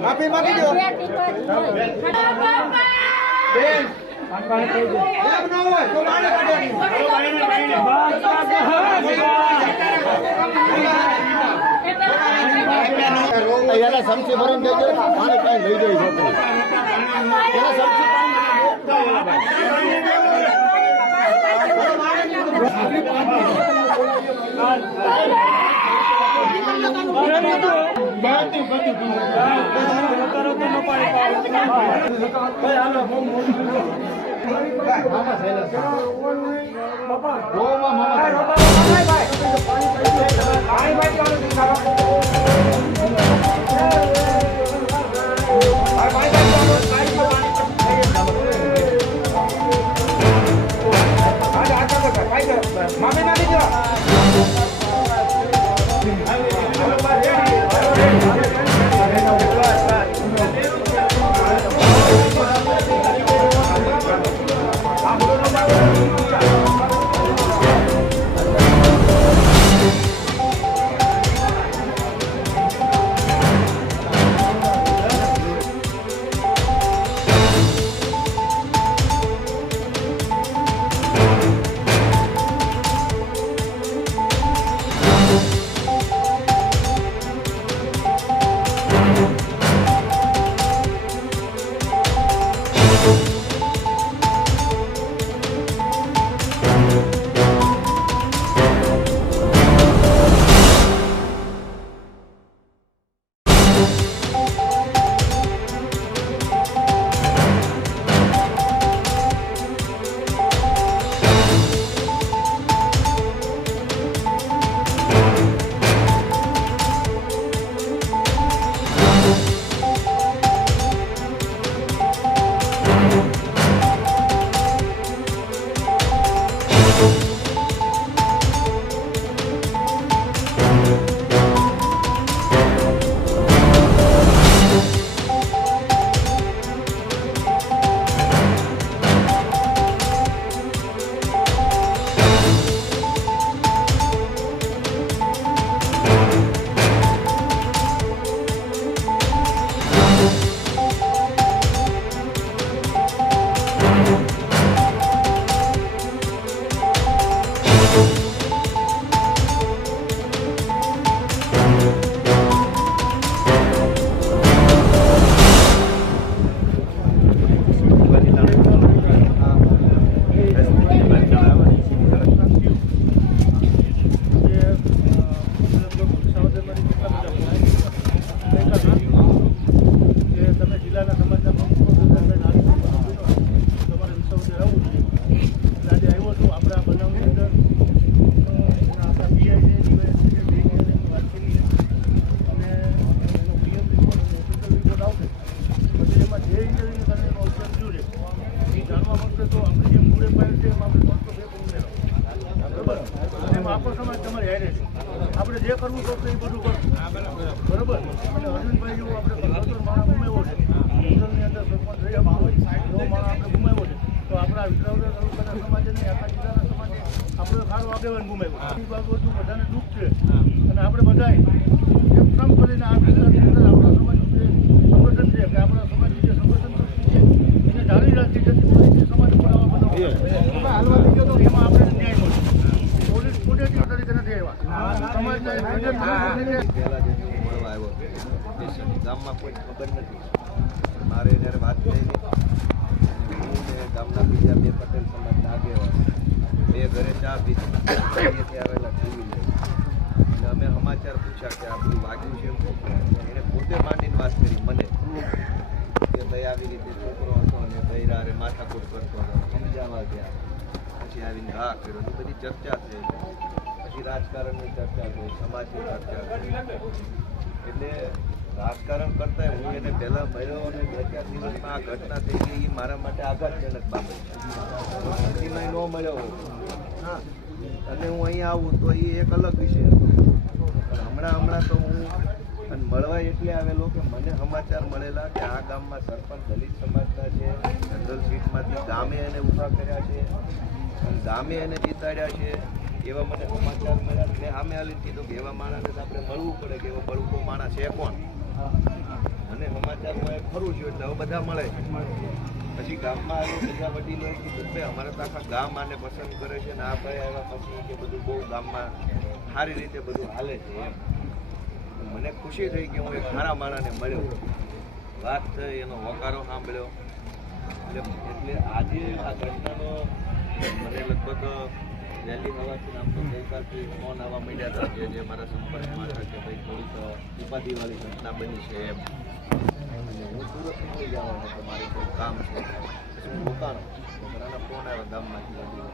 માફી માંગી દો સમસી ભરીને દેજો પાણી પાણી લઈ જાય છોકરી આપણે જે કરવું તો એ બધું કરવું બરોબર. અને અરવિંદભાઈ જેવું આપણે 15 માણસ ગુમાવ્યો છે અંદર સરપંચ રહી માણસ આપણે ગુમાવ્યો છે. તો આપણા વિક્રમનગર તાલુકાના સમાજે નહીં આખા જિલ્લાના સમાજે આપણે સારો આગેવાન ગુમાવ્યો. એ બાબતનું બધાને દુઃખ છે અને આપણે બધાએ એક કામ કરીને આ વિસ્તારની અંદર આપણે સ્પેશિયલી ગામમાં કોઈ ખબર નથી. મારે જ્યારે વાત થઈ હું ને ગામના બીજા 2 પટેલ સમાજના આગેવાન 2 ઘરે ચા પીધી, અહીંયાથી આવેલા ટીવી લઈ એટલે અમે સમાચાર પૂછ્યા કે આ બધું વાગ્યું છે એમ. એને પોતે માંડીને વાત કરી મને કે ભાઈ આવી રીતે છોકરો હતો અને બૈરારે માથાકૂટ કરતો હતો, સમજાવવા ગયા. પછી આવીને હા કર્યો, એ બધી ચર્ચા થઈ. પછી રાજકારણની ચર્ચા થઈ, સમાજની ચર્ચા થઈ. એટલે રાજકારણ કરતા હું એને પહેલા મળ્યો અને 2-4 દિવસમાં આ ઘટના થઈ ગઈ એ મારા માટે આઘાતજનક બાબત છે. ન મળ્યો હોય હા અને હું અહીંયા આવું તો એ એક અલગ વિષય હતો. પણ હમણાં તો હું અને મળવા એટલે આવેલો કે મને સમાચાર મળેલા કે આ ગામમાં સરપંચ દલિત સમાજના છે, જનરલ સીટમાંથી ગામે એને ઊભા કર્યા છે અને ગામે એને જીતાડ્યા છે એવા મને સમાચાર મળ્યા. મેં સામે આવીને કીધું કે એવા માણસને તો આપણે મળવું પડે કે એવો બળવો માણસ છે કોણ. મને સમાચાર મળે ખરું છું એટલે હવે બધા મળે. પછી ગામમાં આવ્યો બધા વડીલોએ કીધું ભાઈ અમારે તો આખા ગામ આને પસંદ કરે છે ને આ ભાઈ આવ્યા પછી કે બધું બહુ ગામમાં સારી રીતે બધું હાલે છે એમ. મને ખુશી થઈ કે હું એક સારા માણસને મળ્યો, વાત થઈ, એનો હોકારો સાંભળ્યો. એટલે આજે આ ઘટનાનો મને લગભગ વહેલી સવારથી આમ તો ગઈકાલથી ફોન આવવા માંડ્યા હતા કે જે મારા સંપર્કમાં હતા કે ભાઈ થોડીક ઉપાધિવાળી ઘટના બની છે એમ. અને હું સુરત નીકળી જવાનો તો મારે કોઈ કામ છે પછી હું રોકાણો ઘણાના ફોન આવ્યા ગામમાંથી.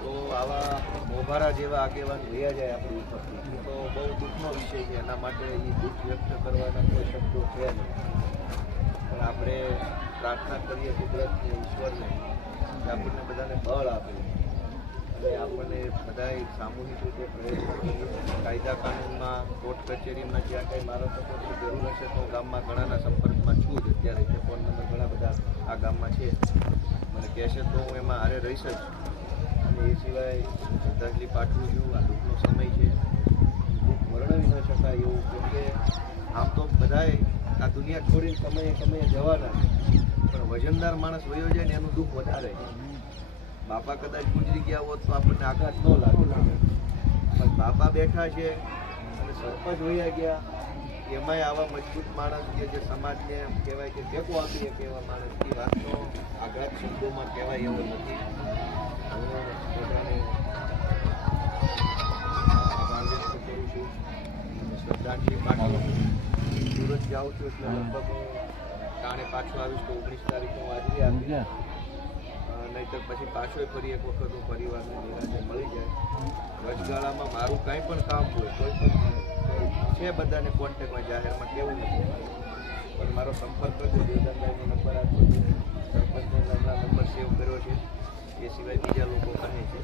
તો આવા મોભારા જેવા આગેવાન રહ્યા જાય આપણી ઉપરથી તો બહુ દુઃખનો વિષય છે. એના માટે એ દુઃખ વ્યક્ત કરવાના કોઈ શબ્દો છે નહીં. પણ આપણે પ્રાર્થના કરીએ કુદરતને, ઈશ્વરને કે આપણને બધાને બળ આપે અને આપણને બધા સામૂહિક રીતે પ્રયત્ન કરીએ. કાયદા કાનૂનમાં કોર્ટ કચેરીમાં જ્યાં કંઈ મારો સપોર્ટની જરૂર હશે તો ગામમાં ઘણાના સંપર્કમાં છું જ અત્યારે. જે ફોન નંબર ઘણા બધા આ ગામમાં છે, મને કહેશે તો હું એમાં હારે રહીશ જ. અને એ સિવાય શ્રદ્ધાંજલિ પાઠવું છું. આ દુઃખનો સમય છે, દુઃખ વર્ણવી ન શકાય એવું. કેમકે આમ તો બધાએ આ દુનિયા છોડીને સમયે જવાના પણ વજનદાર માણસ વયો જાય ને એનું દુઃખ વધારે. બાપા કદાચ ગુજરી ગયા હોત તો આપણને આઘાત ન લાગે, પણ બાપા બેઠા છે અને સરપંચ વયા ગયા એમાંય આવા મજબૂત માણસ કે જે સમાજને કહેવાય કે ટેકો આપી શકે એવા માણસ, એ વાતનો આઘાત શબ્દોમાં કહેવાય એવો નથી. હું બધાને આભાર વ્યક્ત કરું છું અને શ્રદ્ધાંજલિ પાઠવું છું. સુરત જાઉં છું એટલે લગભગ હું ટાણે પાછો આવીશ તો 19 તારીખે હું હાજરી આપીશ. નહીંતર પછી પાછોય ફરી એક વખત હું પરિવારને નિરાશે મળી જાય. વચગાળામાં મારું કાંઈ પણ કામ હોય કોઈ પણ છે બધાને કોન્ટેક્ટમાં જાહેરમાં કેવું નથી પણ મારો સંપર્ક કરજો. દેવદાનભાઈનો નંબર આપજો, સરપંચને નંબર સેવ કર્યો છે. એ સિવાય બીજા લોકો કહે છે